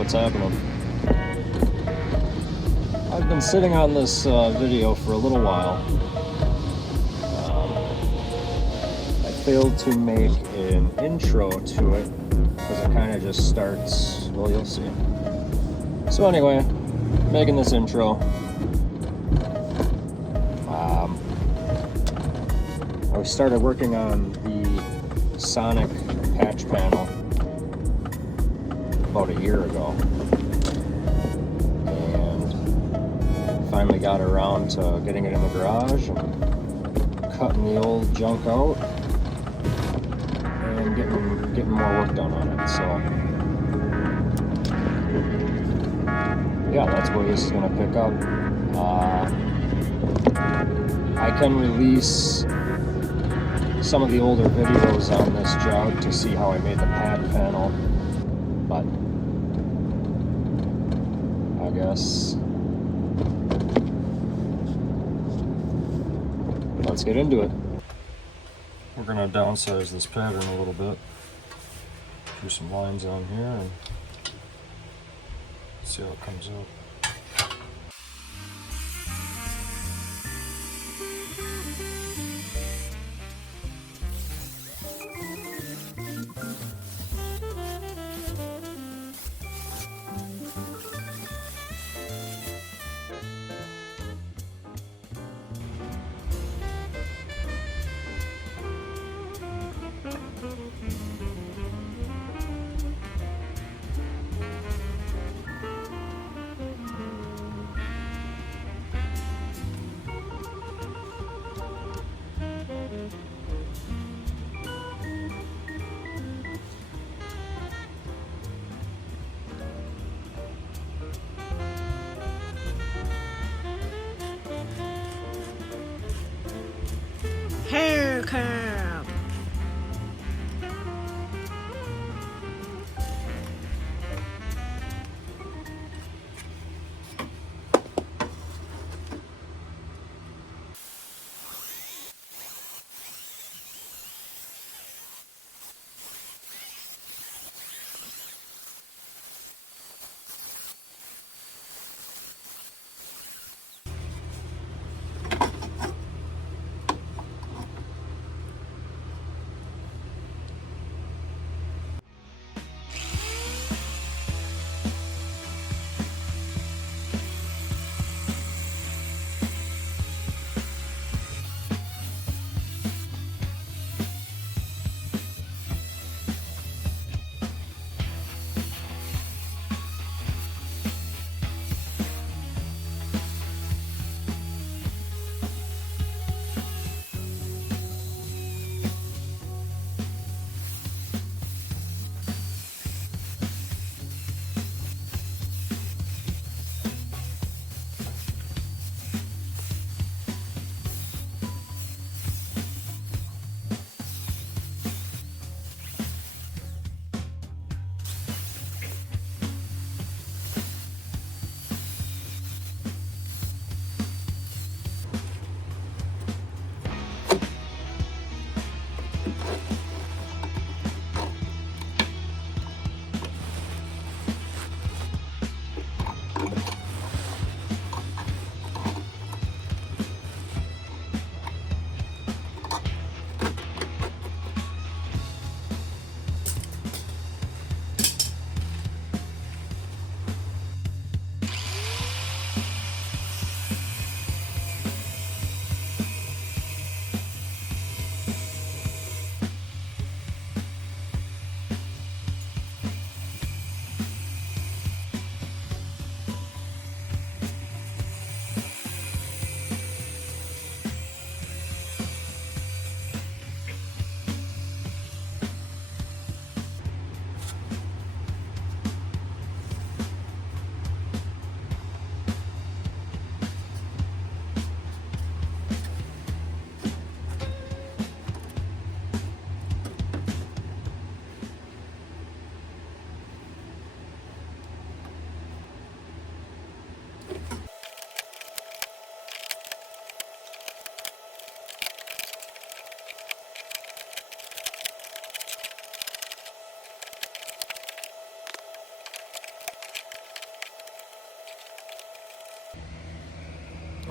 what's happening. I've been sitting on this video for a little while. I failed to make an intro to it because it kind of just starts, well, you'll see. So anyway, making this intro. I started working on the Sonic patch panel about a year ago, and finally got around to getting it in the garage and cutting the old junk out and getting more work done on it. So yeah, that's where this is going to pick up. I can release some of the older videos on this job to see how I made the pad panel, but I guess let's get into it. We're gonna downsize this pattern a little bit, do some lines on here and see how it comes out. Hair cap.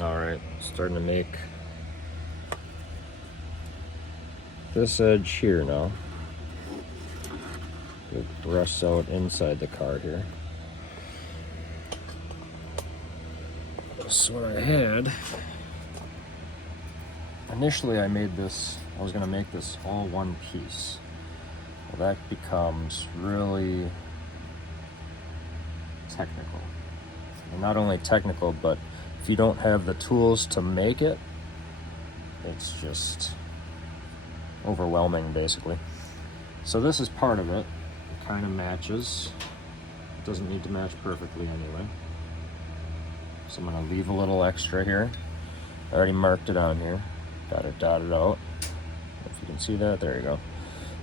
Alright, starting to make this edge here now. It rests out inside the car here. So what I had, initially I was going to make this all one piece. Well, that becomes really technical. And not only technical, but if you don't have the tools to make it, it's just overwhelming basically. So this is part of it. It kind of matches. It doesn't need to match perfectly anyway. So I'm gonna leave a little extra here. I already marked it on here. Got it dotted out. If you can see that, there you go.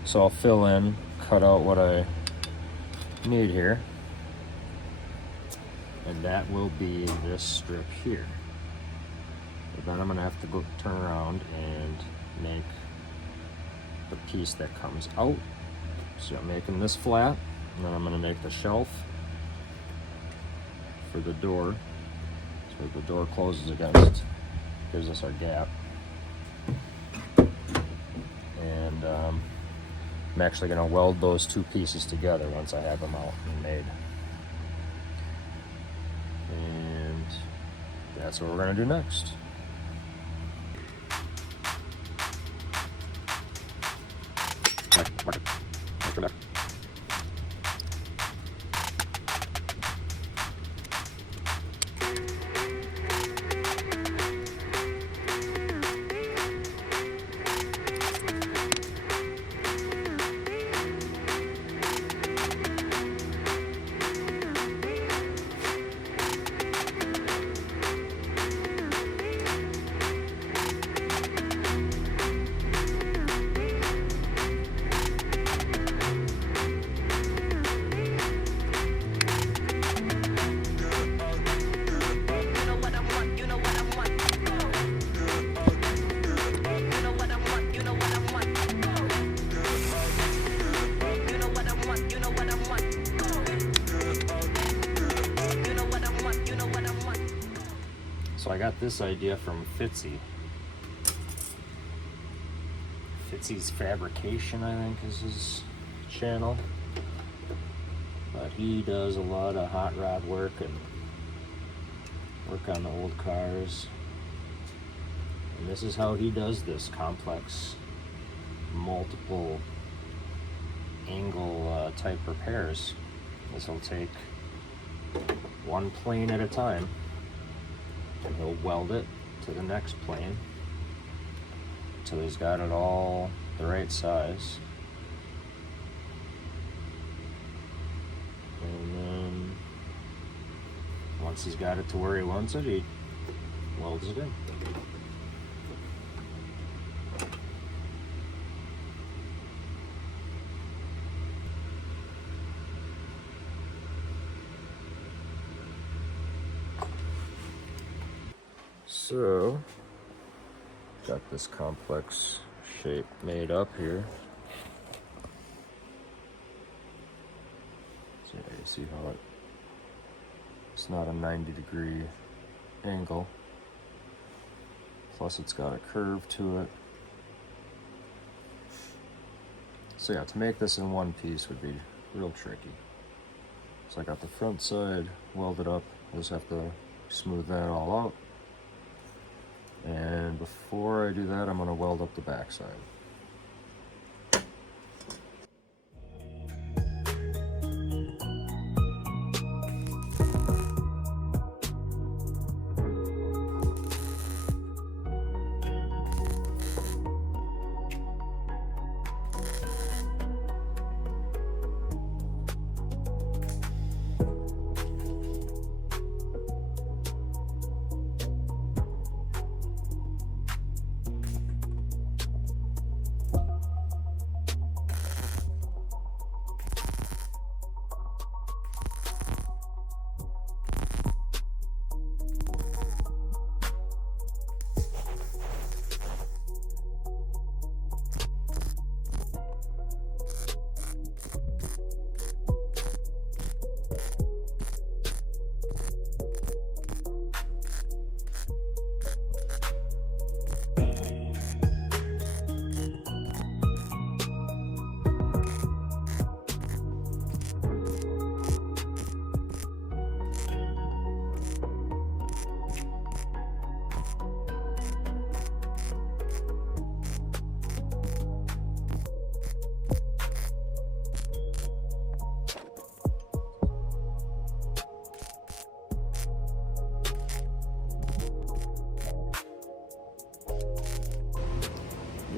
So I'll fill in, cut out what I need here. And that will be this strip here. But then I'm gonna have to go turn around and make the piece that comes out. So I'm making this flat, and then I'm gonna make the shelf for the door. So the door closes against, gives us our gap. And I'm actually gonna weld those two pieces together once I have them out and made. And that's what we're gonna do next. So I got this idea from Fitzy. Fitzy's Fabrication, I think, is his channel. But he does a lot of hot rod work and work on the old cars. And this is how he does this complex, multiple angle type repairs. This will take one plane at a time, and he'll weld it to the next plane until he's got it all the right size. And then once he's got it to where he wants it, he welds it in. So, got this complex shape made up here. So you see how it's not a 90-degree angle. Plus it's got a curve to it. So yeah, to make this in one piece would be real tricky. So I got the front side welded up. I just have to smooth that all out. And before I do that, I'm going to weld up the back side.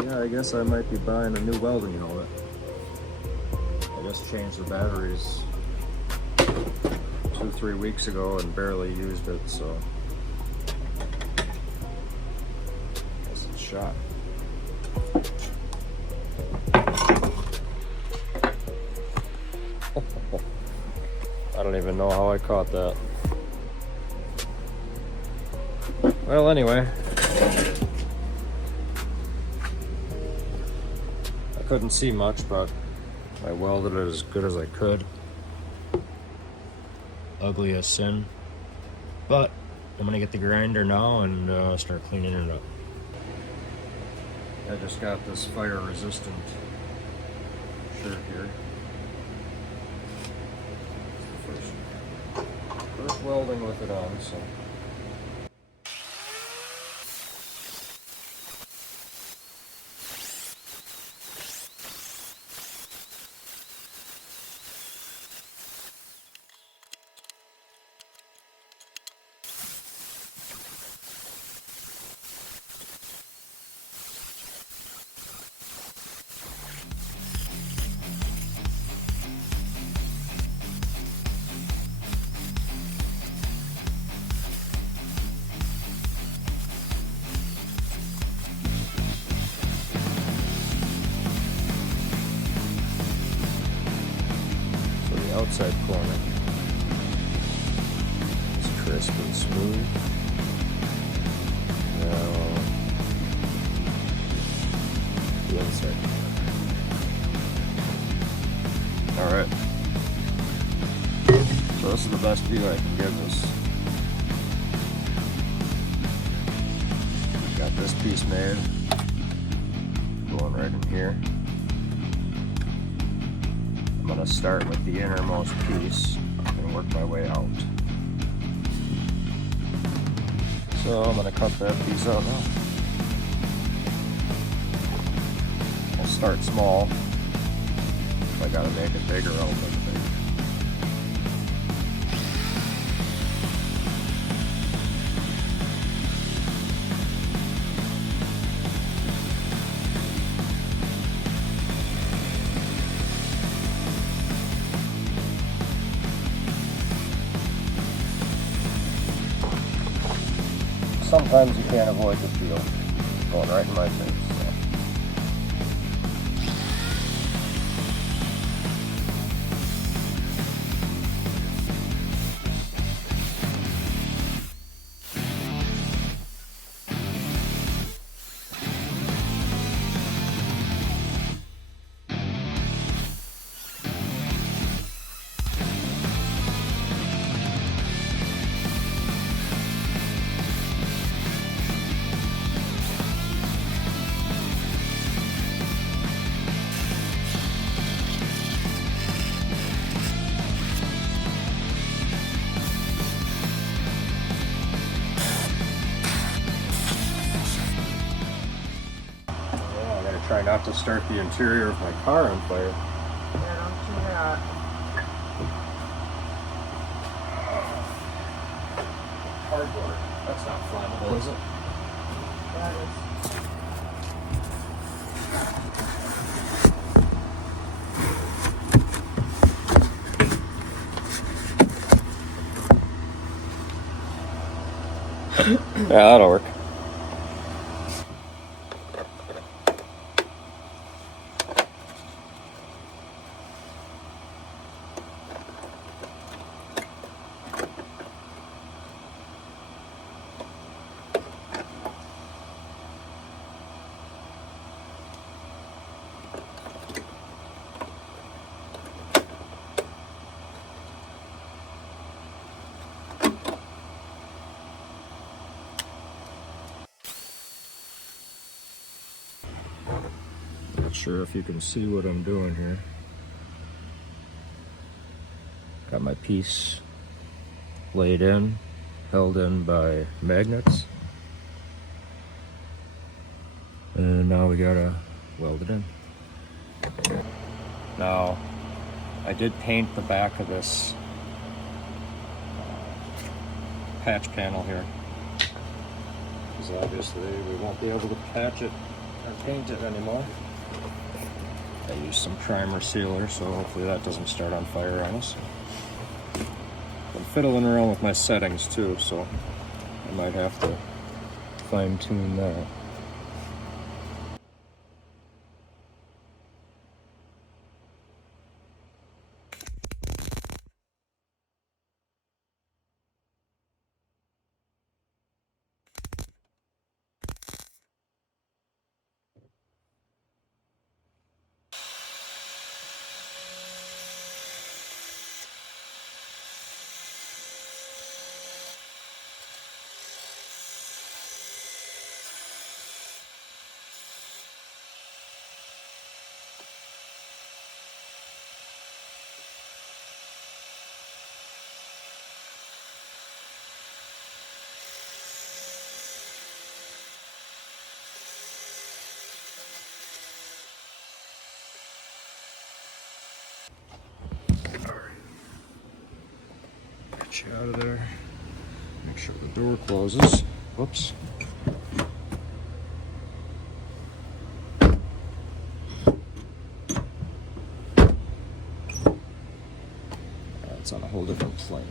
Yeah, I guess I might be buying a new welding helmet. I just changed the batteries 2-3 weeks ago and barely used it, so I guess it's shot. I don't even know how I caught that. Well, anyway, I couldn't see much, but I welded it as good as I could. Ugly as sin, but I'm gonna get the grinder now and start cleaning it up. I just got this fire resistant shirt here. First welding with it on, so. Outside corner is crisp and smooth. Now the inside corner. All right. So this is the best view I can give this. Got this piece made, going right in here. I'm going to start with the innermost piece and work my way out. So I'm going to cut that piece out now. I'll start small. If I got to make it bigger, I'll make it bigger. Sometimes you can't avoid the feel going right in my face. Try not to start the interior of my car on fire. Yeah, don't do that. Cardboard. That's not flammable, is it? That is. Yeah, that'll work. Not sure if you can see what I'm doing here. Got my piece laid in, held in by magnets. And now we gotta weld it in. Now, I did paint the back of this patch panel here, because obviously we won't be able to patch it or painted anymore. I used some primer sealer, so hopefully that doesn't start on fire on us. I'm fiddling around with my settings too, so I might have to fine tune that. Get you out of there. Make sure the door closes. Whoops. It's on a whole different plane.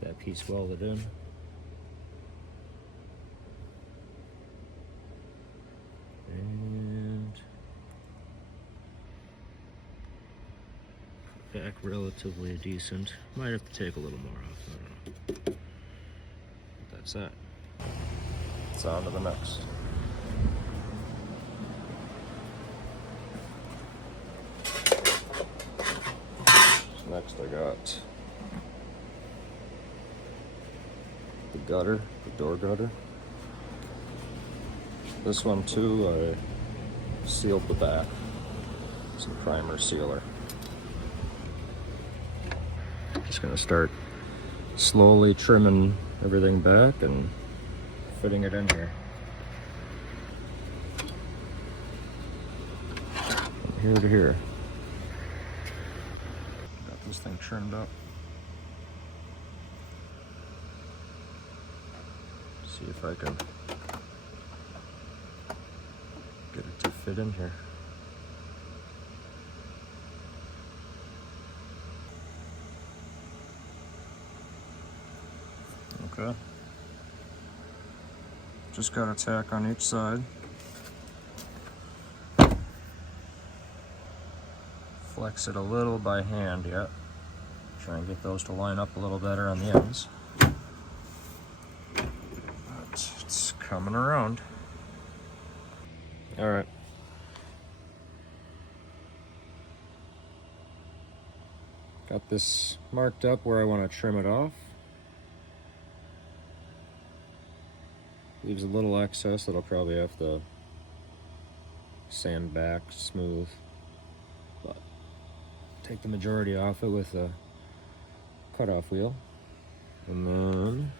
That piece welded in. And back relatively decent. Might have to take a little more off, I don't know. But that's that. It's on to the next. So next I got the gutter, the door gutter. This one too, I sealed the back. Some primer sealer. Just gonna start slowly trimming everything back and fitting it in here. From here to here. Got this thing trimmed up. See if I can get it to fit in here. Okay. Just got a tack on each side. Flex it a little by hand yet. Try and get those to line up a little better on the ends. But it's coming around. All right. Got this marked up where I want to trim it off. Leaves a little excess that I'll probably have to sand back smooth. But take the majority off it with a cutoff wheel. And then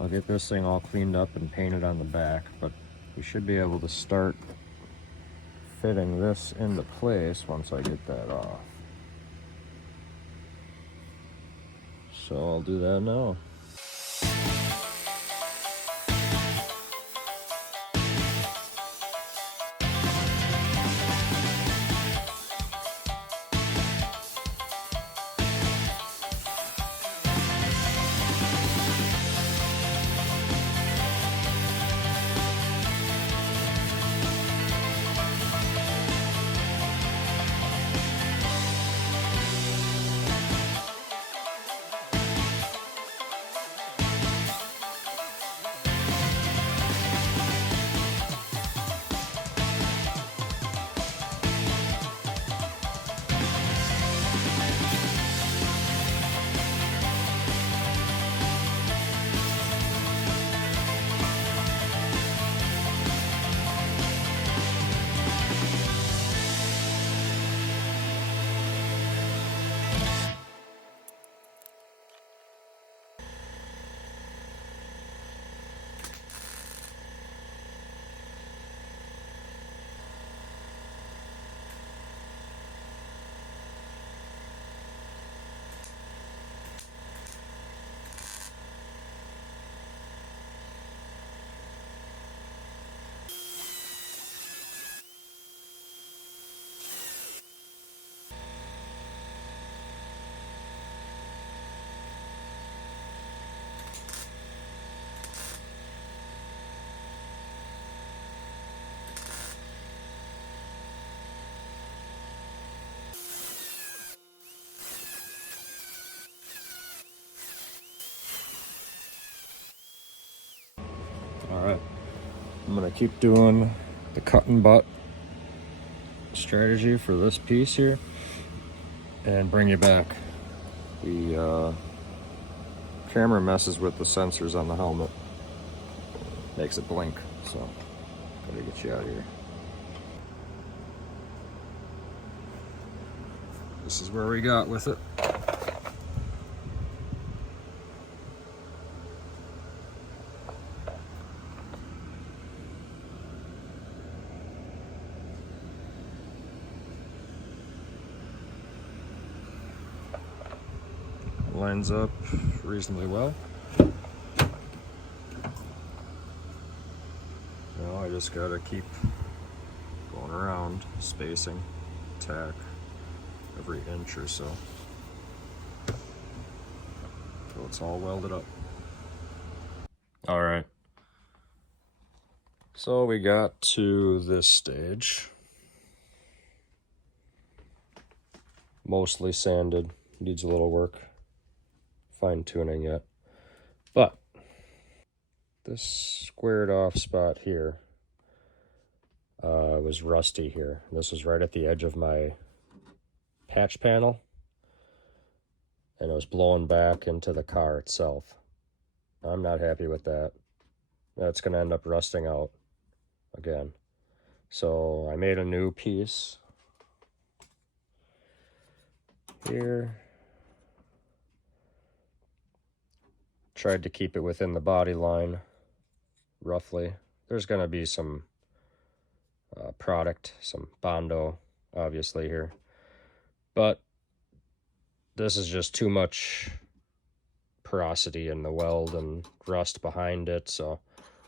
I'll get this thing all cleaned up and painted on the back, but we should be able to start fitting this into place once I get that off. So I'll do that now. Alright, I'm gonna keep doing the cut and butt strategy for this piece here and bring you back. The camera messes with the sensors on the helmet, makes it blink, so gotta get you out of here. This is where we got with it. Lines up reasonably well. Now I just gotta keep going around, spacing, tack every inch or so. So it's all welded up. All right. So we got to this stage. Mostly sanded, needs a little work. Fine tuning yet. But this squared off spot here was rusty here. This was right at the edge of my patch panel, and it was blowing back into the car itself. I'm not happy with that. That's going to end up rusting out again. So I made a new piece here. Tried to keep it within the body line, roughly. There's going to be some product, some Bondo, obviously, here. But this is just too much porosity in the weld and rust behind it, so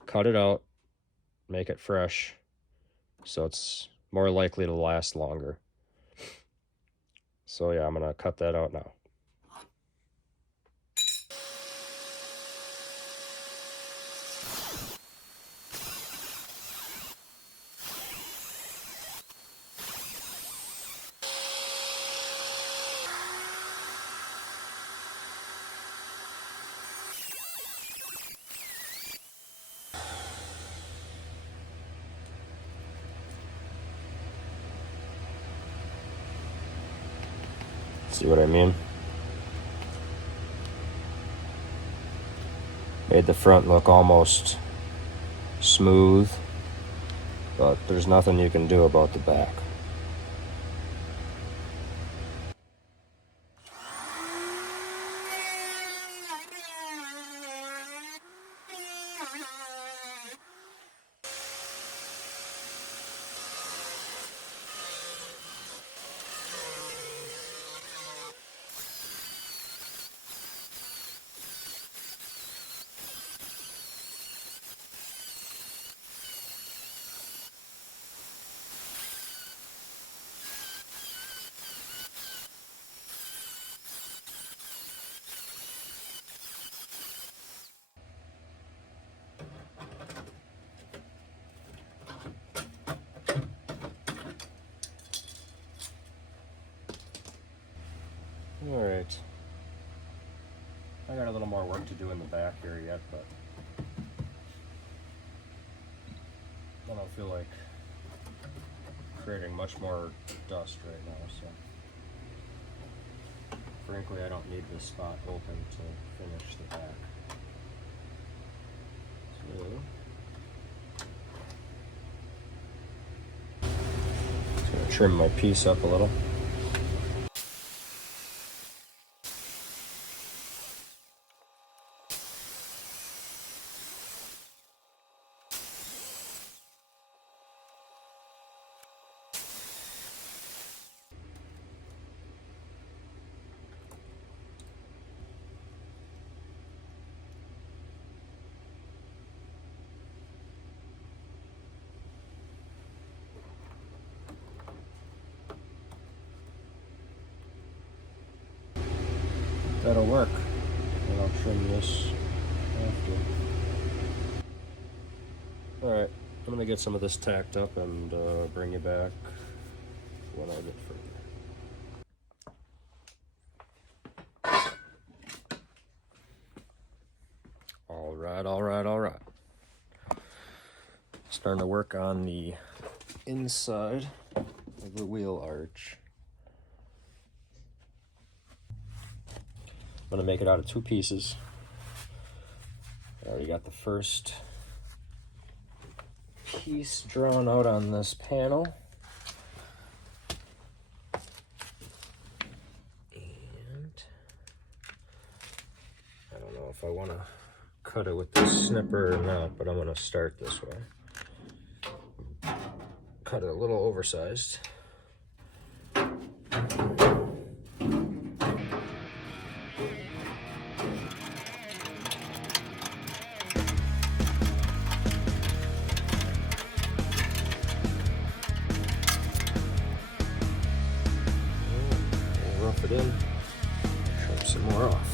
cut it out, make it fresh, so it's more likely to last longer. So yeah, I'm gonna cut that out now. See what I mean? Made the front look almost smooth, but there's nothing you can do about the back. Alright. I got a little more work to do in the back here yet, but I don't feel like creating much more dust right now, so frankly I don't need this spot open to finish the back. So just gonna trim my piece up a little. That'll work. And I'll trim this after. Alright, I'm gonna get some of this tacked up and bring you back when I get further. Alright. Starting to work on the inside of the wheel arch. I'm gonna make it out of two pieces. I already got the first piece drawn out on this panel. And I don't know if I want to cut it with this snipper or not, but I'm gonna start this way. Cut it a little oversized. Rough it in, trim some more off.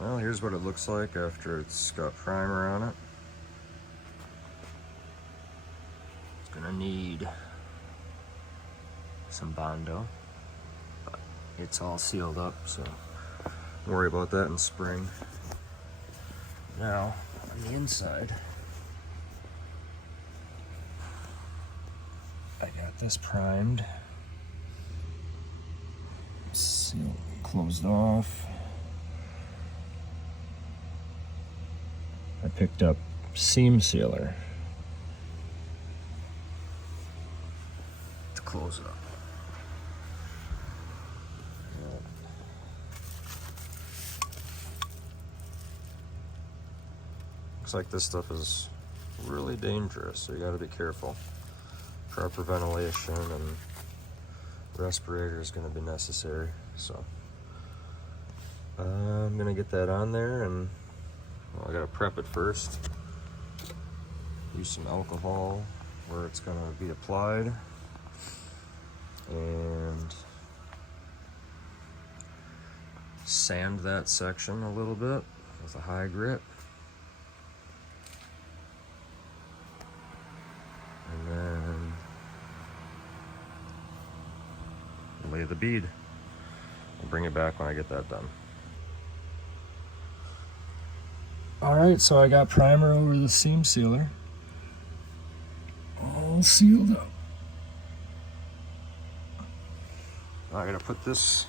Well, here's what it looks like after it's got primer on it. It's gonna need some Bondo, but it's all sealed up, so don't worry about that in spring. Now, on the inside, I got this primed, sealed, closed off. I picked up seam sealer to close it up. Looks like this stuff is really dangerous, so you gotta be careful. Proper ventilation and respirator is gonna be necessary, so I'm gonna get that on there, and well, I gotta prep it first. Use some alcohol where it's gonna be applied, and sand that section a little bit with a high grit. And then lay the bead. I'll bring it back when I get that done. Alright, so I got primer over the seam sealer. All sealed up. I gotta put this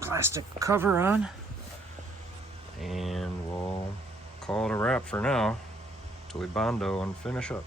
plastic cover on, and we'll call it a wrap for now until we Bondo and finish up.